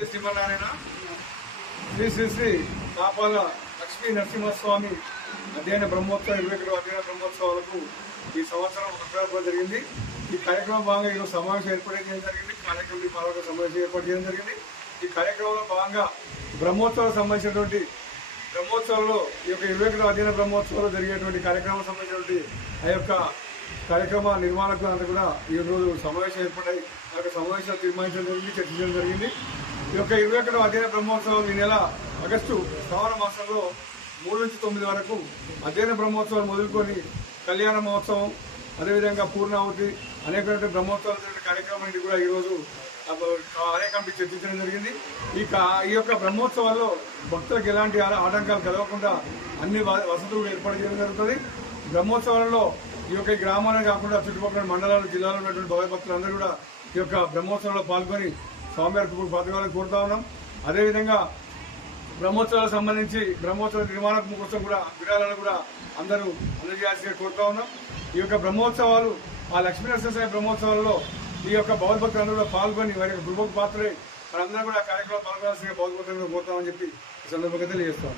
శ్రీమన్నారాయణ. శ్రీ శ్రీ శ్రీ కాపాల లక్ష్మీ నరసింహస్వామి అధ్యయన బ్రహ్మోత్సవం ఇరవై ఒకటి అధ్యయన బ్రహ్మోత్సవాలకు ఈ సంవత్సరం ఉపయోగపడడం జరిగింది. ఈ కార్యక్రమం భాగంగా ఈరోజు సమావేశం ఏర్పాటు చేయడం జరిగింది. కార్యక్రమం పాల్గొన సమావేశం ఏర్పాటు చేయడం జరిగింది. ఈ కార్యక్రమంలో భాగంగా బ్రహ్మోత్సవాలకు సంబంధించినటువంటి బ్రహ్మోత్సవంలో ఈ యొక్క ఇరవై ఒకటి అధ్యయన బ్రహ్మోత్సవంలో జరిగేటువంటి కార్యక్రమం సంబంధించినటువంటి ఆ యొక్క కార్యక్రమ నిర్మాణకు అంతా కూడా ఈ రోజు సమావేశం ఏర్పడాయి ఆ యొక్క సమావేశాలు తీర్మానించడం జరిగింది చర్చించడం జరిగింది. యొక్క ఇరవై ఒకటి అధ్యయన బ్రహ్మోత్సవం ఈ నెల ఆగస్టు శ్రావణ మాసంలో మూడు నుంచి తొమ్మిది వరకు అధ్యయన బ్రహ్మోత్సవాలు మొదలుకొని కళ్యాణ మహోత్సవం అదేవిధంగా పూర్ణాహుతి అనేకటువంటి బ్రహ్మోత్సవాలు జరిగిన కార్యక్రమాన్ని కూడా ఈరోజు ఆలయ కమిటీ చర్చించడం జరిగింది. ఈ ఈ యొక్క బ్రహ్మోత్సవాల్లో భక్తులకు ఎలాంటి ఆ- ఆటంకాలు కలగకుండా అన్ని వసతులు ఏర్పాటు చేయడం జరుగుతుంది. బ్రహ్మోత్సవాలలో ఈ యొక్క ఈ గ్రామాలే కాకుండా చుట్టుపక్కల మండలాలు జిల్లాలో ఉన్నటువంటి భగవద్ భక్తులందరూ కూడా ఈ యొక్క బ్రహ్మోత్సవంలో పాల్గొని స్వామివారికి పాల్గొనాలని కోరుతా ఉన్నాం. అదేవిధంగా బ్రహ్మోత్సవాలకు సంబంధించి బ్రహ్మోత్సవ నిర్మాణం కోసం కూడా విరాళాలను కూడా అందరూ అందజేయాల్సి కోరుతా ఉన్నాం. ఈ యొక్క బ్రహ్మోత్సవాలు ఆ లక్ష్మీనరసింహ బ్రహ్మోత్సవాలలో ఈ యొక్క భగవద్భక్తులందరూ కూడా పాల్గొని వారి యొక్క గృహకు పాత్రలే వారందరూ కూడా కార్యక్రమం పాల్గొనాల్సిన భగవద్భక్తులను కోరుతామని చెప్పి ఈ సందర్భంగా తెలియజేస్తాం